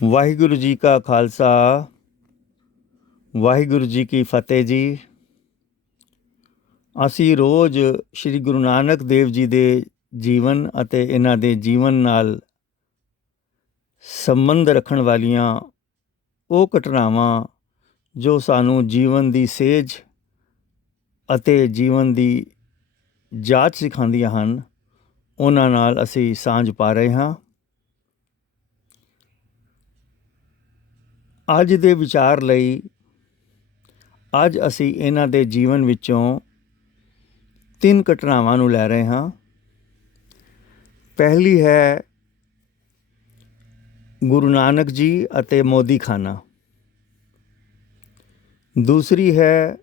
ਵਾਹਿਗੁਰੂ ਜੀ ਕਾ ਖਾਲਸਾ ਵਾਹਿਗੁਰੂ ਜੀ ਕੀ ਫਤਿਹ ਜੀ। ਅਸੀਂ ਰੋਜ਼ ਸ਼੍ਰੀ ਗੁਰੂ ਨਾਨਕ ਦੇਵ ਜੀ ਦੇ ਜੀਵਨ ਅਤੇ ਇਹਨਾਂ ਦੇ ਜੀਵਨ ਨਾਲ ਸੰਬੰਧ ਰੱਖਣ ਵਾਲੀਆਂ ਉਹ ਘਟਨਾਵਾਂ ਜੋ ਸਾਨੂੰ ਜੀਵਨ ਦੀ ਸੇਧ ਅਤੇ ਜੀਵਨ ਦੀ ਜਾਂਚ ਸਿਖਾਉਂਦੀਆਂ ਹਨ, ਉਹਨਾਂ ਨਾਲ ਅਸੀਂ ਸਾਂਝ ਪਾ ਰਹੇ ਹਾਂ। ਅੱਜ ਦੇ ਵਿਚਾਰ ਲਈ ਅੱਜ ਅਸੀਂ ਇਹਨਾਂ ਦੇ ਜੀਵਨ ਵਿੱਚੋਂ 3 ਘਟਨਾਵਾਂ ਨੂੰ ਲੈ ਰਹੇ ਹਾਂ। ਪਹਿਲੀ ਹੈ ਗੁਰੂ ਨਾਨਕ ਜੀ ਅਤੇ ਮੋਦੀਖਾਨਾ। ਦੂਸਰੀ ਹੈ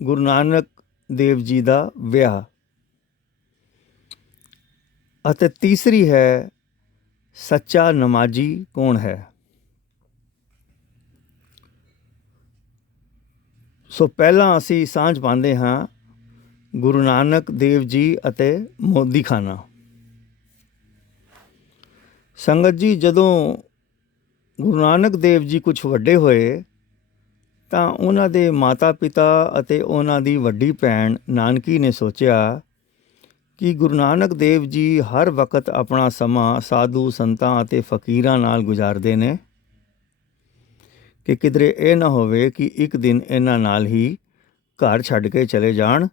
ਗੁਰੂ ਨਾਨਕ ਦੇਵ ਜੀ ਦਾ ਵਿਆਹ ਅਤੇ ਤੀਸਰੀ ਹੈ ਸੱਚਾ ਨਮਾਜ਼ੀ ਕੌਣ ਹੈ। ਸੋ ਪਹਿਲਾਂ ਅਸੀਂ ਸਾਂਝ ਪਾਉਂਦੇ ਹਾਂ ਗੁਰੂ ਨਾਨਕ ਦੇਵ ਜੀ ਅਤੇ ਮੋਦੀਖਾਨਾ। ਸੰਗਤ ਜੀ, ਜਦੋਂ ਗੁਰੂ ਨਾਨਕ ਦੇਵ ਜੀ ਕੁਝ ਵੱਡੇ ਹੋਏ ਤਾਂ ਉਹਨਾਂ ਦੇ ਮਾਤਾ ਪਿਤਾ ਅਤੇ ਉਹਨਾਂ ਦੀ ਵੱਡੀ ਭੈਣ ਨਾਨਕੀ ਨੇ ਸੋਚਿਆ ਕਿ ਗੁਰੂ ਨਾਨਕ ਦੇਵ ਜੀ ਹਰ ਵਕਤ ਆਪਣਾ ਸਮਾਂ ਸਾਧੂ ਸੰਤਾਂ ਅਤੇ ਫਕੀਰਾਂ ਨਾਲ ਗੁਜ਼ਾਰਦੇ ਨੇ ਕਿ ਕਿਧਰੇ ਇਹ ਨਾ ਹੋਵੇ ਕਿ ਇੱਕ ਦਿਨ ਇਹਨਾਂ ਨਾਲ ਹੀ ਘਰ ਛੱਡ ਕੇ ਚਲੇ ਜਾਣ।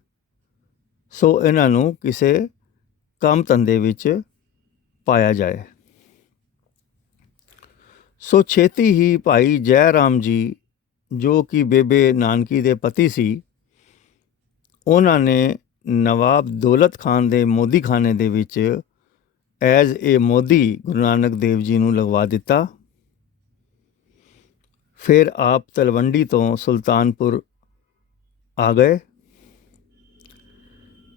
ਸੋ ਇਹਨਾਂ ਨੂੰ ਕਿਸੇ ਕੰਮ ਧੰਦੇ ਵਿੱਚ ਪਾਇਆ ਜਾਏ। ਸੋ ਛੇਤੀ ਹੀ ਭਾਈ ਜੈ ਰਾਮ ਜੀ, ਜੋ ਕਿ ਬੇਬੇ ਨਾਨਕੀ ਦੇ ਪਤੀ ਸੀ, ਉਹਨਾਂ ਨੇ ਨਵਾਬ ਦੌਲਤ ਖਾਨ ਦੇ ਮੋਦੀਖਾਨੇ ਦੇ ਵਿੱਚ ਐਜ਼ ਏ ਮੋਦੀ ਗੁਰੂ ਨਾਨਕ ਦੇਵ ਜੀ ਨੂੰ ਲਗਵਾ ਦਿੱਤਾ। ਫਿਰ ਆਪ ਤਲਵੰਡੀ ਤੋਂ ਸੁਲਤਾਨਪੁਰ ਆ ਗਏ।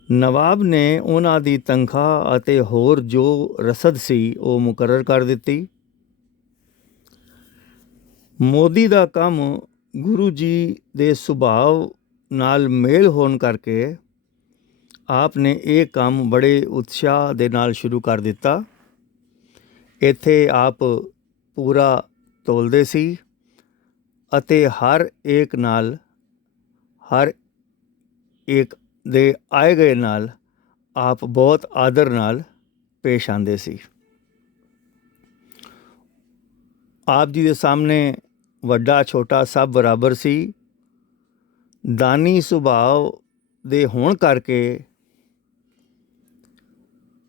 ਨਵਾਬ ਨੇ ਉਹਨਾਂ ਦੀ ਤਨਖਾਹ ਅਤੇ ਹੋਰ ਜੋ ਰਸਦ ਸੀ ਉਹ ਮੁਕਰਰ ਕਰ ਦਿੱਤੀ। ਮੋਦੀ ਦਾ ਕੰਮ ਗੁਰੂ ਜੀ ਦੇ ਸੁਭਾਅ ਨਾਲ ਮੇਲ ਹੋਣ ਕਰਕੇ ਆਪ ਨੇ ਇਹ ਕੰਮ ਬੜੇ ਉਤਸ਼ਾਹ ਦੇ ਨਾਲ ਸ਼ੁਰੂ ਕਰ ਦਿੱਤਾ। ਇੱਥੇ ਆਪ ਪੂਰਾ ਤੋਲਦੇ ਸੀ ਅਤੇ ਹਰ ਇੱਕ ਦੇ ਆਏ ਗਏ ਨਾਲ ਆਪ ਬਹੁਤ ਆਦਰ ਨਾਲ ਪੇਸ਼ ਆਉਂਦੇ ਸੀ। ਆਪ ਜੀ ਦੇ ਸਾਹਮਣੇ ਵੱਡਾ ਛੋਟਾ ਸਭ ਬਰਾਬਰ ਸੀ। ਦਾਨੀ ਸੁਭਾਅ ਦੇ ਹੋਣ ਕਰਕੇ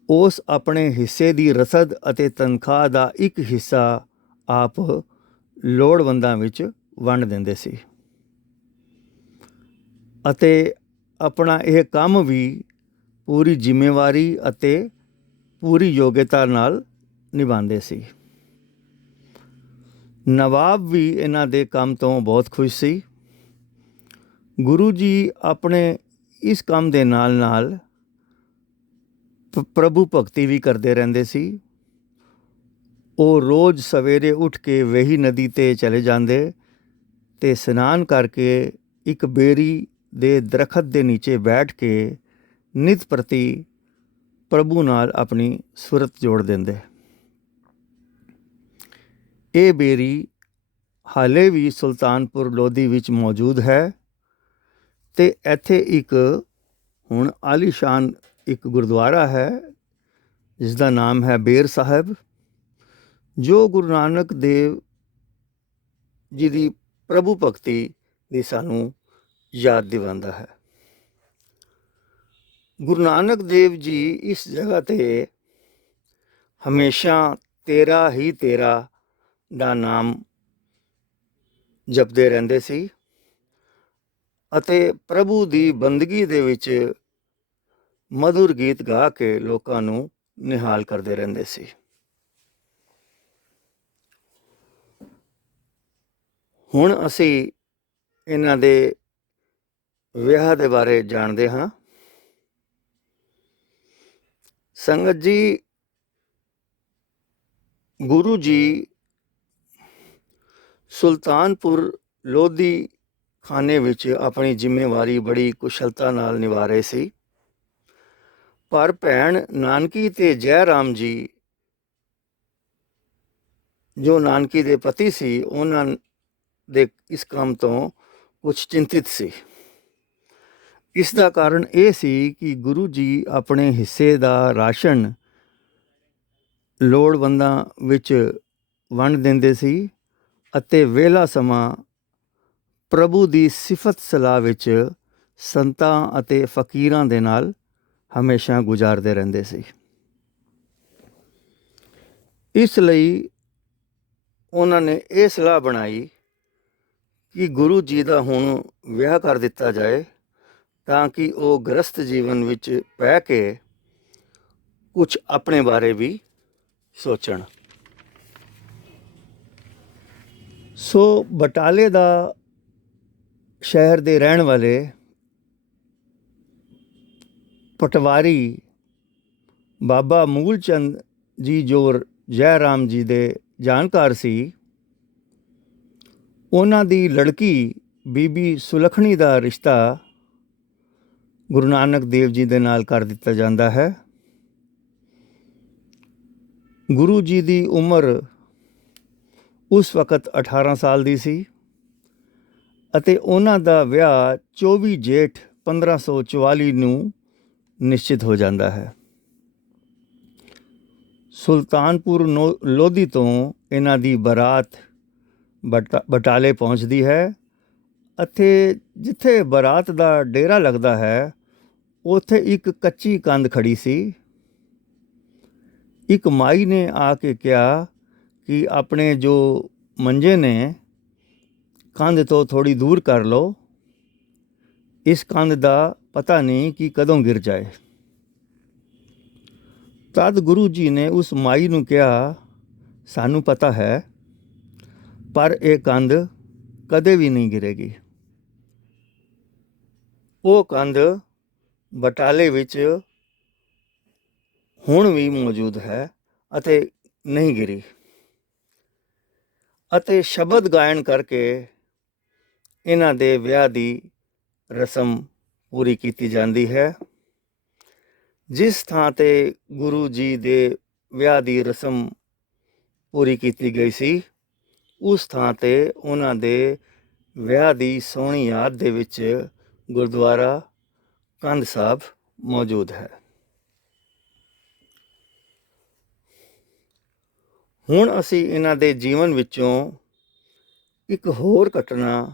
ਉਸ ਆਪਣੇ ਹਿੱਸੇ ਦੀ ਰਸਦ ਅਤੇ ਤਨਖਾਹ ਦਾ ਇੱਕ ਹਿੱਸਾ ਆਪ ਲੋੜਵੰਦਾਂ ਵਿੱਚ ਵੰਡ ਦਿੰਦੇ ਸੀ ਅਤੇ ਆਪਣਾ ਇਹ ਕੰਮ ਵੀ ਪੂਰੀ ਜ਼ਿੰਮੇਵਾਰੀ ਅਤੇ ਪੂਰੀ ਯੋਗਤਾ ਨਾਲ ਨਿਭਾਉਂਦੇ ਸੀ। ਨਵਾਬ ਵੀ ਇਹਨਾਂ ਦੇ ਕੰਮ ਤੋਂ ਬਹੁਤ ਖੁਸ਼ ਸੀ। ਗੁਰੂ ਜੀ ਆਪਣੇ ਇਸ ਕੰਮ ਦੇ ਨਾਲ ਨਾਲ ਪ੍ਰਭੂ ਭਗਤੀ ਵੀ ਕਰਦੇ ਰਹਿੰਦੇ ਸੀ। ਉਹ ਰੋਜ਼ ਸਵੇਰੇ ਉੱਠ ਕੇ ਵੇਹੀ ਨਦੀ 'ਤੇ ਚਲੇ ਜਾਂਦੇ ਅਤੇ ਇਸ਼ਨਾਨ ਕਰਕੇ ਇੱਕ ਬੇਰੀ ਦੇ ਦਰਖਤ ਦੇ ਨੀਚੇ ਬੈਠ ਕੇ ਨਿਤ ਪ੍ਰਤੀ ਪ੍ਰਭੂ ਨਾਲ ਆਪਣੀ ਸੁਰਤ ਜੋੜ ਦਿੰਦੇ। ਇਹ ਬੇਰੀ ਹਾਲੇ ਵੀ ਸੁਲਤਾਨਪੁਰ ਲੋਧੀ ਵਿੱਚ ਮੌਜੂਦ ਹੈ ਅਤੇ ਇੱਥੇ ਇੱਕ ਹੁਣ ਆਲੀਸ਼ਾਨ ਇੱਕ ਗੁਰਦੁਆਰਾ ਹੈ ਜਿਸ ਦਾ ਨਾਮ ਹੈ ਬੇਰ ਸਾਹਿਬ, ਜੋ ਗੁਰੂ ਨਾਨਕ ਦੇਵ ਜੀ ਦੀ ਪ੍ਰਭੂ ਭਗਤੀ ਦੀ ਸਾਨੂੰ ਯਾਦ ਦਿਵਾਉਂਦਾ ਹੈ। ਗੁਰੂ ਨਾਨਕ ਦੇਵ ਜੀ ਇਸ ਜਗ੍ਹਾ 'ਤੇ ਹਮੇਸ਼ਾ ਤੇਰਾ ਹੀ ਤੇਰਾ ਦਾ ਨਾਮ ਜਪਦੇ ਰਹਿੰਦੇ ਸੀ ਅਤੇ ਪ੍ਰਭੂ ਦੀ ਬੰਦਗੀ ਦੇ ਵਿੱਚ ਮਧੁਰ ਗੀਤ ਗਾ ਕੇ ਲੋਕਾਂ ਨੂੰ ਨਿਹਾਲ ਕਰਦੇ ਰਹਿੰਦੇ ਸੀ। ਹੁਣ ਅਸੀਂ ਇਹਨਾਂ ਦੇ ਵਿਆਹ ਦੇ ਬਾਰੇ ਜਾਣਦੇ ਹਾਂ। ਸੰਗਤ ਜੀ, ਗੁਰੂ ਜੀ ਸੁਲਤਾਨਪੁਰ ਲੋਧੀ ਖਾਨੇ ਵਿੱਚ ਆਪਣੀ ਜ਼ਿੰਮੇਵਾਰੀ ਬੜੀ ਕੁਸ਼ਲਤਾ ਨਾਲ ਨਿਭਾ ਰਹੇ ਸੀ, ਪਰ ਭੈਣ ਨਾਨਕੀ ਤੇ ਜੈ ਰਾਮ ਜੀ ਜੋ ਨਾਨਕੀ ਦੇ ਪਤੀ ਸੀ, ਉਹਨਾਂ ਦੇ ਇਸ ਕੰਮ ਤੋਂ ਕੁਝ ਚਿੰਤਿਤ ਸੀ। ਇਸ ਦਾ ਕਾਰਨ ਇਹ ਸੀ ਕਿ ਗੁਰੂ ਜੀ ਆਪਣੇ ਹਿੱਸੇ ਦਾ ਰਾਸ਼ਨ ਲੋੜਵੰਦਾਂ ਵਿੱਚ ਵੰਡ ਦਿੰਦੇ ਸੀ ਅਤੇ ਵਿਹਲਾ ਸਮਾਂ ਪ੍ਰਭੂ ਦੀ ਸਿਫਤ ਸਲਾਹ ਵਿੱਚ ਸੰਤਾਂ ਅਤੇ ਫਕੀਰਾਂ ਦੇ ਨਾਲ ਹਮੇਸ਼ਾ ਗੁਜ਼ਾਰਦੇ ਰਹਿੰਦੇ ਸੀ। ਇਸ ਲਈ ਉਹਨਾਂ ਨੇ ਇਹ ਸਲਾਹ ਬਣਾਈ ਕਿ ਗੁਰੂ ਜੀ ਦਾ ਹੁਣ ਵਿਆਹ ਕਰ ਦਿੱਤਾ ਜਾਏ, ਤਾਂ ਕਿ ਉਹ ਗ੍ਰਸਤ ਜੀਵਨ ਵਿੱਚ ਪੈ ਕੇ ਕੁਝ ਆਪਣੇ ਬਾਰੇ ਵੀ ਸੋਚਣ। ਸੋ ਬਟਾਲੇ ਦਾ ਸ਼ਹਿਰ ਦੇ ਰਹਿਣ ਵਾਲੇ ਪਟਵਾਰੀ ਬਾਬਾ ਮੂਲ ਚੰਦ ਜੀ, ਜੋ ਜੈ ਰਾਮ ਜੀ ਦੇ ਜਾਣਕਾਰ ਸੀ, ਉਹਨਾਂ ਦੀ ਲੜਕੀ ਬੀਬੀ ਸੁਲੱਖਣੀ ਦਾ ਰਿਸ਼ਤਾ ਗੁਰੂ ਨਾਨਕ ਦੇਵ ਜੀ ਦੇ ਨਾਲ ਕਰ ਦਿੱਤਾ ਜਾਂਦਾ ਹੈ। ਗੁਰੂ ਜੀ ਦੀ ਉਮਰ ਉਸ ਵਕਤ 18 ਸਾਲ ਦੀ ਸੀ ਅਤੇ ਉਹਨਾਂ ਦਾ ਵਿਆਹ 24 ਜੇਠ 1544 ਨੂੰ ਨਿਸ਼ਚਿਤ ਹੋ ਜਾਂਦਾ ਹੈ। ਸੁਲਤਾਨਪੁਰ ਲੋਧੀ ਤੋਂ ਇਹਨਾਂ ਦੀ ਬਰਾਤ ਬਟਾਲੇ ਪਹੁੰਚਦੀ ਹੈ ਅਤੇ ਜਿੱਥੇ ਬਰਾਤ ਦਾ ਡੇਰਾ ਲੱਗਦਾ ਹੈ, ਉੱਥੇ ਇੱਕ ਕੱਚੀ ਕੰਧ ਖੜੀ ਸੀ। ਇੱਕ ਮਾਈ ਨੇ ਆ ਕੇ ਕਿਹਾ ਕਿ ਆਪਣੇ ਜੋ ਮੰਜੇ ਨੇ ਕੰਧ ਤੋਂ ਥੋੜ੍ਹੀ ਦੂਰ ਕਰ ਲਓ, ਇਸ ਕੰਧ ਦਾ ਪਤਾ ਨਹੀਂ ਕਿ ਕਦੋਂ ਗਿਰ ਜਾਏ। ਤਦ ਗੁਰੂ ਜੀ ਨੇ ਉਸ ਮਾਈ ਨੂੰ ਕਿਹਾ, ਸਾਨੂੰ ਪਤਾ ਹੈ, ਪਰ ਇਹ ਕੰਧ ਕਦੇ ਵੀ ਨਹੀਂ ਗਿਰੇਗੀ। ਉਹ ਕੰਧ ਬਟਾਲੇ ਵਿੱਚ ਹੁਣ ਵੀ ਮੌਜੂਦ ਹੈ ਅਤੇ ਨਹੀਂ ਗਿਰੀ। ਅਤੇ ਸ਼ਬਦ ਗਾਇਨ ਕਰਕੇ ਇਹਨਾਂ ਦੇ ਵਿਆਹ ਦੀ ਰਸਮ ਪੂਰੀ ਕੀਤੀ ਜਾਂਦੀ ਹੈ। ਜਿਸ ਥਾਂ 'ਤੇ ਗੁਰੂ ਜੀ ਦੇ ਵਿਆਹ ਦੀ ਰਸਮ ਪੂਰੀ ਕੀਤੀ ਗਈ ਸੀ, ਉਸ ਥਾਂ 'ਤੇ ਉਹਨਾਂ ਦੇ ਵਿਆਹ ਦੀ ਸੋਹਣੀ ਯਾਦ ਦੇ ਵਿੱਚ ਗੁਰਦੁਆਰਾ ਕੰਧ ਸਾਹਿਬ ਮੌਜੂਦ ਹੈ। ਹੁਣ ਅਸੀਂ ਇਹਨਾਂ ਦੇ ਜੀਵਨ ਵਿੱਚੋਂ ਇੱਕ ਹੋਰ ਘਟਨਾ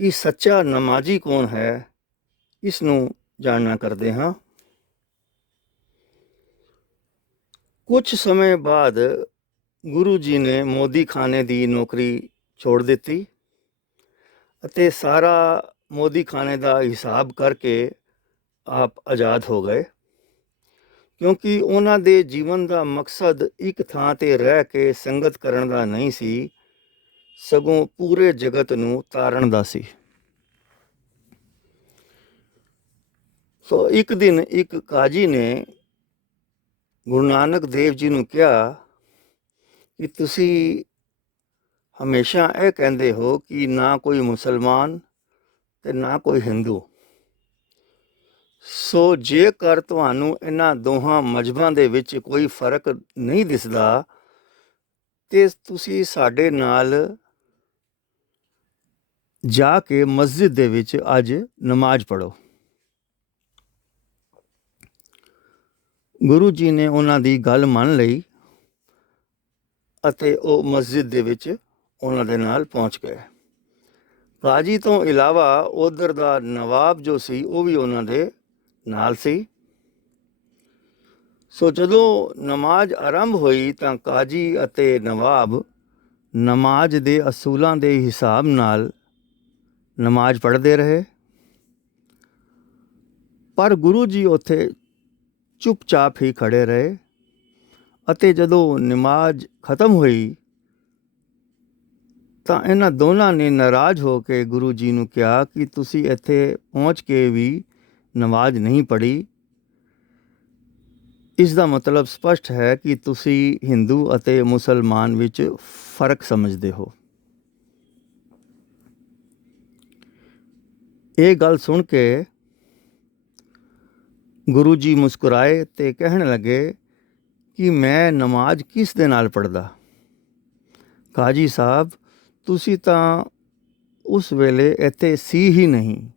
ਕਿ ਸੱਚਾ ਨਮਾਜ਼ੀ ਕੌਣ ਹੈ, ਇਸ ਨੂੰ ਜਾਣਨਾ ਕਰਦੇ ਹਾਂ। ਕੁਝ ਸਮੇਂ ਬਾਅਦ ਗੁਰੂ ਜੀ ਨੇ ਮੋਦੀ ਖਾਨੇ ਦੀ ਨੌਕਰੀ ਛੋੜ ਦਿੱਤੀ ਅਤੇ ਸਾਰਾ ਮੋਦੀ ਖਾਨੇ ਦਾ ਹਿਸਾਬ ਕਰਕੇ ਆਪ ਆਜ਼ਾਦ ਹੋ ਗਏ, ਕਿਉਂਕਿ ਉਹਨਾਂ ਦੇ ਜੀਵਨ ਦਾ ਮਕਸਦ ਇੱਕ ਥਾਂ 'ਤੇ ਰਹਿ ਕੇ ਸੰਗਤ ਕਰਨ ਦਾ ਨਹੀਂ ਸੀ, ਸਗੋਂ ਪੂਰੇ ਜਗਤ ਨੂੰ ਤਾਰਨ ਦਾ ਸੀ। ਸੋ ਇੱਕ ਦਿਨ ਇੱਕ ਕਾਜੀ ਨੇ ਗੁਰੂ ਨਾਨਕ ਦੇਵ ਜੀ ਨੂੰ ਕਿਹਾ ਕਿ ਤੁਸੀਂ ਹਮੇਸ਼ਾ ਇਹ ਕਹਿੰਦੇ ਹੋ ਕਿ ਨਾ ਕੋਈ ਮੁਸਲਮਾਨ ਅਤੇ ਨਾ ਕੋਈ ਹਿੰਦੂ। ਸੋ ਜੇਕਰ ਤੁਹਾਨੂੰ ਇਹਨਾਂ ਦੋਹਾਂ ਮਜ਼ਹਬਾਂ ਦੇ ਵਿੱਚ ਕੋਈ ਫਰਕ ਨਹੀਂ ਦਿਸਦਾ, ਤੇ ਤੁਸੀਂ ਸਾਡੇ ਨਾਲ ਜਾ ਕੇ ਮਸਜਿਦ ਦੇ ਵਿੱਚ ਅੱਜ ਨਮਾਜ਼ ਪੜ੍ਹੋ। ਗੁਰੂ ਜੀ ਨੇ ਉਹਨਾਂ ਦੀ ਗੱਲ ਮੰਨ ਲਈ ਅਤੇ ਉਹ ਮਸਜਿਦ ਦੇ ਵਿੱਚ ਉਹਨਾਂ ਦੇ ਨਾਲ ਪਹੁੰਚ ਗਏ। ਕਾਜੀ ਤੋਂ ਇਲਾਵਾ ਉੱਧਰ ਦਾ ਨਵਾਬ ਜੋ ਸੀ, ਉਹ ਵੀ ਉਹਨਾਂ ਦੇ ਨਾਲ ਸੀ। ਸੋ ਜਦੋਂ ਨਮਾਜ਼ ਆਰੰਭ ਹੋਈ ਤਾਂ ਕਾਜੀ ਅਤੇ ਨਵਾਬ ਨਮਾਜ਼ ਦੇ ਅਸੂਲਾਂ ਦੇ ਹਿਸਾਬ ਨਾਲ ਨਮਾਜ਼ ਪੜ੍ਹਦੇ ਰਹੇ, ਪਰ ਗੁਰੂ ਜੀ ਉੱਥੇ ਚੁੱਪਚਾਪ ਹੀ ਖੜ੍ਹੇ ਰਹੇ ਅਤੇ ਜਦੋਂ ਨਮਾਜ਼ ਖਤਮ ਹੋਈ ਤਾਂ ਇਹਨਾਂ ਦੋਨਾਂ ਨੇ ਨਾਰਾਜ਼ ਹੋ ਕੇ ਗੁਰੂ ਜੀ ਨੂੰ ਕਿਹਾ ਕਿ ਤੁਸੀਂ ਇੱਥੇ ਪਹੁੰਚ ਕੇ ਵੀ ਨਮਾਜ਼ ਨਹੀਂ ਪੜ੍ਹੀ। ਇਸ ਦਾ ਮਤਲਬ ਸਪਸ਼ਟ ਹੈ ਕਿ ਤੁਸੀਂ ਹਿੰਦੂ ਅਤੇ ਮੁਸਲਮਾਨ ਵਿੱਚ ਫਰਕ ਸਮਝਦੇ ਹੋ। ਇਹ ਗੱਲ ਸੁਣ ਕੇ ਗੁਰੂ ਜੀ ਮੁਸਕਰਾਏ ਅਤੇ ਕਹਿਣ ਲੱਗੇ ਕਿ ਮੈਂ ਨਮਾਜ਼ ਕਿਸ ਦੇ ਨਾਲ ਪੜ੍ਹਦਾ। ਕਾਜੀ ਸਾਹਿਬ, ਤੁਸੀਂ ਤਾਂ ਉਸ ਵੇਲੇ ਇੱਥੇ ਸੀ ਹੀ ਨਹੀਂ,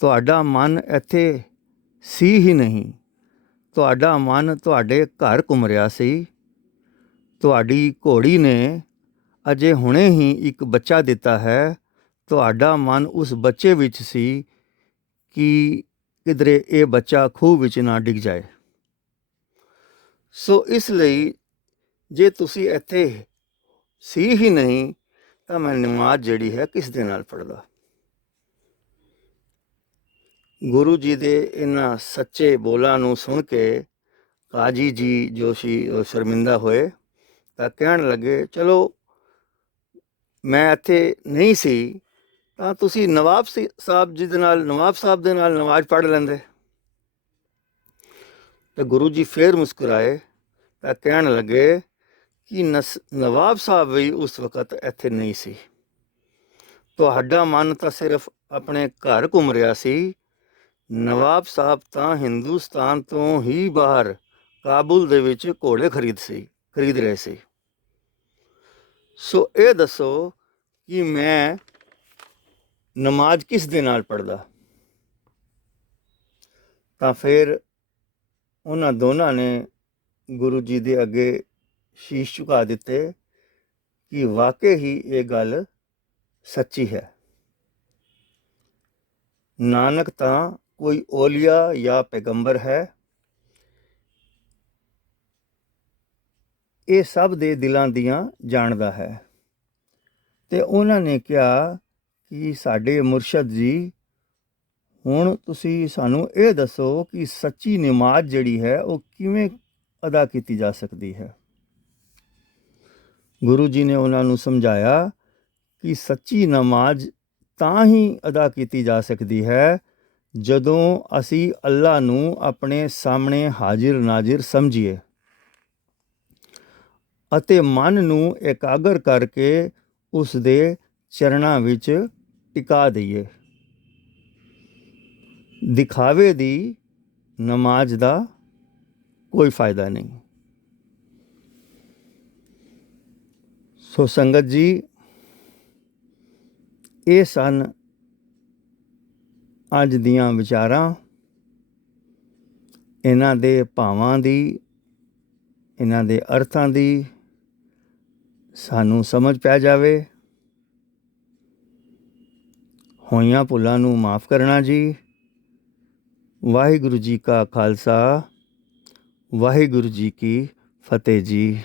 ਤੁਹਾਡਾ ਮਨ ਇੱਥੇ ਸੀ ਹੀ ਨਹੀਂ। ਤੁਹਾਡਾ ਮਨ ਤੁਹਾਡੇ ਘਰ ਘੁੰਮ ਰਿਹਾ ਸੀ। ਤੁਹਾਡੀ ਘੋੜੀ ਨੇ ਅਜੇ ਹੁਣੇ ਹੀ ਇੱਕ ਬੱਚਾ ਦਿੱਤਾ ਹੈ। ਤੁਹਾਡਾ ਮਨ ਉਸ ਬੱਚੇ ਵਿੱਚ ਸੀ ਕਿ ਕਿਧਰੇ ਇਹ ਬੱਚਾ ਖੂਹ ਵਿੱਚ ਨਾ ਡਿੱਗ ਜਾਏ। ਸੋ ਇਸ ਲਈ ਜੇ ਤੁਸੀਂ ਇੱਥੇ ਸੀ ਹੀ ਨਹੀਂ ਤਾਂ ਮੈਂ ਨਮਾਜ਼ ਜਿਹੜੀ ਹੈ ਕਿਸ ਦੇ ਨਾਲ ਪੜ੍ਹਦਾ। ਗੁਰੂ ਜੀ ਦੇ ਇਹਨਾਂ ਸੱਚੇ ਬੋਲਾਂ ਨੂੰ ਸੁਣ ਕੇ ਕਾਜੀ ਜੀ ਜੋ ਸੀ ਉਹ ਸ਼ਰਮਿੰਦਾ ਹੋਏ ਤਾਂ ਕਹਿਣ ਲੱਗੇ, ਚਲੋ ਮੈਂ ਇੱਥੇ ਨਹੀਂ ਸੀ ਤਾਂ ਤੁਸੀਂ ਨਵਾਬ ਸਾਹਿਬ ਜੀ ਦੇ ਨਾਲ, ਨਵਾਬ ਸਾਹਿਬ ਦੇ ਨਾਲ ਨਮਾਜ਼ ਪੜ੍ਹ ਲੈਂਦੇ। ਤੇ ਗੁਰੂ ਜੀ ਫੇਰ ਮੁਸਕਰਾਏ ਤਾਂ ਕਹਿਣ ਲੱਗੇ ਕਿ ਨਵਾਬ ਸਾਹਿਬ ਵੀ ਉਸ ਵਕਤ ਇੱਥੇ ਨਹੀਂ ਸੀ। ਤੁਹਾਡਾ ਮਨ ਤਾਂ ਸਿਰਫ ਆਪਣੇ ਘਰ ਘੁੰਮ ਰਿਹਾ ਸੀ। ਨਵਾਬ ਸਾਹਿਬ ਤਾਂ ਹਿੰਦੁਸਤਾਨ ਤੋਂ ਹੀ ਬਾਹਰ ਕਾਬੁਲ ਦੇ ਵਿੱਚ ਘੋੜੇ ਖਰੀਦ ਰਹੇ ਸੀ। ਸੋ ਇਹ ਦੱਸੋ ਕਿ ਮੈਂ ਨਮਾਜ਼ ਕਿਸ ਦੇ ਨਾਲ ਪੜ੍ਹਦਾ। ਤਾਂ ਫਿਰ ਉਹਨਾਂ ਦੋਨਾਂ ਨੇ ਗੁਰੂ ਜੀ ਦੇ ਅੱਗੇ ਸ਼ੀਸ਼ ਝੁਕਾ ਦਿੱਤੇ ਕਿ ਵਾਕਈ ਹੀ ਇਹ ਗੱਲ ਸੱਚੀ ਹੈ। ਨਾਨਕ ਤਾਂ ਕੋਈ ਔਲੀਆ ਜਾਂ ਪੈਗੰਬਰ ਹੈ। ਇਹ ਸਭ ਦੇ ਦਿਲਾਂ ਦੀਆਂ ਜਾਣਦਾ ਹੈ। ਤੇ ਉਹਨਾਂ ਨੇ ਕਿਹਾ ਕਿ ਸਾਡੇ ਮੁਰਸ਼ਦ ਜੀ, ਹੁਣ ਤੁਸੀਂ ਸਾਨੂੰ ਇਹ ਦੱਸੋ ਕਿ ਸੱਚੀ ਨਮਾਜ਼ ਜਿਹੜੀ ਹੈ ਉਹ ਕਿਵੇਂ ਅਦਾ ਕੀਤੀ ਜਾ ਸਕਦੀ ਹੈ। ਗੁਰੂ ਜੀ ਨੇ ਉਹਨਾਂ ਨੂੰ ਸਮਝਾਇਆ ਕਿ ਸੱਚੀ ਨਮਾਜ਼ ਤਾਂ ਹੀ ਅਦਾ ਕੀਤੀ ਜਾ ਸਕਦੀ ਹੈ ਜਦੋਂ ਅਸੀਂ ਅੱਲਾ ਨੂੰ ਆਪਣੇ ਸਾਹਮਣੇ ਹਾਜ਼ਰ ਨਾਜ਼ਰ ਸਮਝੀਏ ਅਤੇ ਮਨ ਨੂੰ ਇਕਾਗਰ ਕਰਕੇ ਉਸ ਦੇ ਚਰਨਾਂ ਵਿੱਚ ਟਿਕਾ ਦਈਏ। ਦਿਖਾਵੇ ਦੀ ਨਮਾਜ਼ ਦਾ ਕੋਈ ਫਾਇਦਾ ਨਹੀਂ। ਸੋ ਸੰਗਤ ਜੀ, ਇਹ ਸਨ ਅੱਜ ਦੀਆਂ ਵਿਚਾਰਾਂ। ਇਹਨਾਂ ਦੇ ਭਾਵਾਂ ਦੀ, ਇਹਨਾਂ ਦੇ ਅਰਥਾਂ ਦੀ ਸਾਨੂੰ ਸਮਝ ਪੈ ਜਾਵੇ। ਹੋਈਆਂ ਭੁੱਲਾਂ ਨੂੰ ਮਾफ़ ਕਰਨਾ ਜੀ। ਵਾਹਿਗੁਰੂ ਜੀ ਕਾ ਖਾਲਸਾ, ਵਾਹਿਗੁਰੂ ਜੀ ਕੀ ਫਤਿਹ ਜੀ।